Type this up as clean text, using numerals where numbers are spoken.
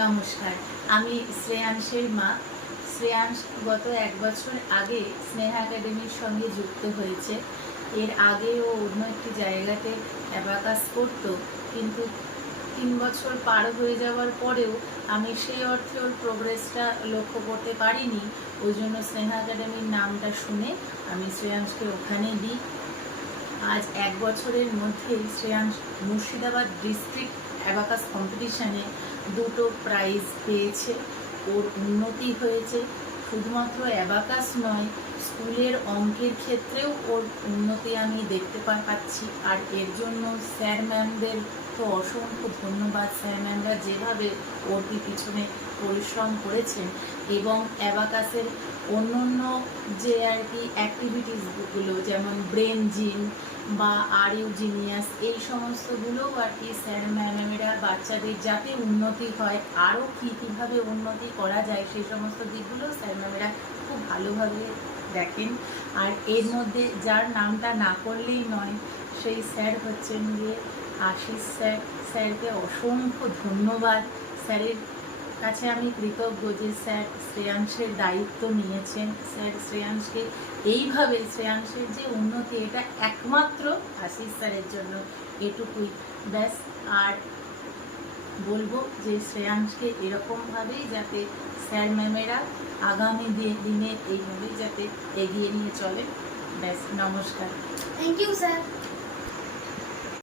নমস্কার, আমি শ্রেয়াংশের মা। শ্রেয়াংশ গত 1 বছর আগে স্নেহা একাডেমির সঙ্গে যুক্ত হয়েছে। এর আগে ও অন্য একটি জায়গাতে অ্যাবাকাস করতো, কিন্তু 3 বছর পার হয়ে যাওয়ার পরেও আমি সেই অর্থে ওর প্রোগ্রেসটা লক্ষ্য করতে পারিনি। ওই জন্য স্নেহা একাডেমির নামটা শুনে আমি শ্রেয়াংশকে ওখানে দিই। আজ 1 বছরের মধ্যেই শ্রেয়াংশ মুর্শিদাবাদ ডিস্ট্রিক্ট অ্যাবাকাস কম্পিটিশানে 2টো প্রাইজ পেয়েছে। ওর উন্নতি হয়েছে, শুধুমাত্র অ্যাবাকাস নয়, স্কুলের অঙ্কের ক্ষেত্রেও ওর উন্নতি আমি দেখতে পাচ্ছি। আর এর জন্য স্যার ম্যামদের তো অসংখ্য ধন্যবাদ। স্যার ম্যামরা যেভাবে ওর পিছনে পরিশ্রম করেছেন এবং অ্যাবাকাসের অন্য যে আর কি অ্যাক্টিভিটিসগুলো, যেমন ব্রেন জিম বা আর ইউ জিনিয়াস, এই সমস্তগুলোও আর কি স্যার ম্যামেরা বাচ্চাদের যাতে উন্নতি হয়, আরও কীভাবে উন্নতি করা যায় সেই সমস্ত দিকগুলো স্যার ম্যামেরা খুব ভালোভাবে দেখেন। আর এর মধ্যে যার নামটা না করলেই নয়, সেই স্যার হচ্ছেন গিয়ে আশিস স্যার। স্যারকে অসংখ্য ধন্যবাদ। স্যারের কাছে আমি কৃতজ্ঞ যে স্যার শ্রেয়াংশের দায়িত্ব নিয়েছেন। স্যার শ্রেয়াংশকে এইভাবে, শ্রেয়াংশের যে উন্নতি এটা একমাত্র আশিস স্যারের জন্য, এটুকুই ব্যাস। আর বলবো যে শ্রেয়াংশকে এরকমভাবেই যাতে স্যার ম্যামেরা আগামী দিনে এইভাবেই যাতে এগিয়ে নিয়ে চলে। ব্যাস, নমস্কার। Thank you sir.